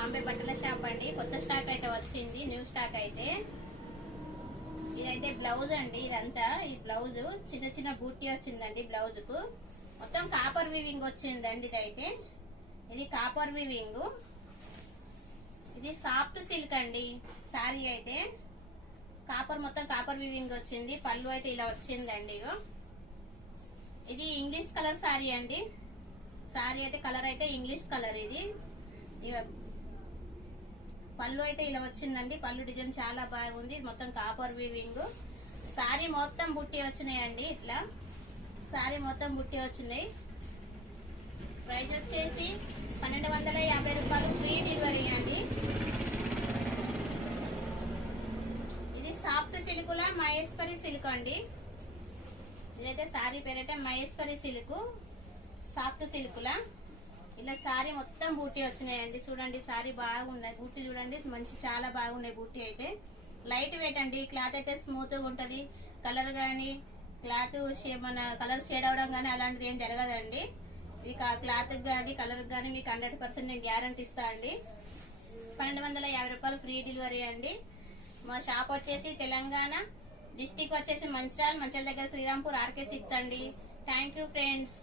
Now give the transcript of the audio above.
బాంబే బట్టల షాప్ అండి. కొత్త స్టాక్ అయితే వచ్చింది, న్యూ స్టాక్ అయితే. ఇదైతే బ్లౌజ్ అండి. ఇదంతా ఈ బ్లౌజ్ చిన్న చిన్న బూటీ వచ్చిందండి. బ్లౌజ్ కు మొత్తం కాపర్ వీవింగ్ వచ్చిందండి. ఇదైతే ఇది కాపర్ వీవింగ్. ఇది సాఫ్ట్ సిల్క్ అండి. సారీ అయితే కాపర్ మొత్తం కాపర్ వీవింగ్ వచ్చింది. పళ్ళు అయితే ఇలా వచ్చిందండి. ఇది ఇంగ్లీష్ కలర్ సారీ అండి. సారీ అయితే కలర్ అయితే ఇంగ్లీష్ కలర్. ఇది పళ్ళు అయితే ఇలా వచ్చిందండి. పళ్ళు డిజైన్ చాలా బాగుంది. మొత్తం కాపర్ వీవింగ్. సారీ మొత్తం బుట్టి వచ్చినాయండి. ఇట్లా సారీ మొత్తం బుట్టి వచ్చినాయి. ప్రైస్ వచ్చేసి 1250 రూపాయలు, ఫ్రీ డెలివరీ అండి. ఇది సాఫ్ట్ సిల్క్ లా మహేశ్వరి సిల్క్ అండి. ఇదైతే సారీ పేరైతే మహేశ్వరి సిల్క్, సాఫ్ట్ సిల్క్ లా. ఇలా సారీ మొత్తం బూటీ వచ్చినాయండి. చూడండి సారీ బాగున్నాయి. బూటీ చూడండి మంచి చాలా బాగున్నాయి. బూటీ అయితే లైట్ వెయిట్ అండి. క్లాత్ అయితే స్మూత్ గా ఉంటది. కలర్ గానీ క్లాత్ మన కలర్ షేడ్ అవడం గానీ అలాంటిది ఏం జరగదండి. ఇది క్లాత్ గానీ కలర్ గానీ మీకు 100% నేను గ్యారంటీ ఇస్తా అండి. 1250 రూపాయలు, ఫ్రీ డెలివరీ అండి. మా షాప్ వచ్చేసి తెలంగాణ డిస్టిక్ వచ్చేసి మంచిర్యాల దగ్గర శ్రీరాంపూర్ RK6 అండి. Thank you friends.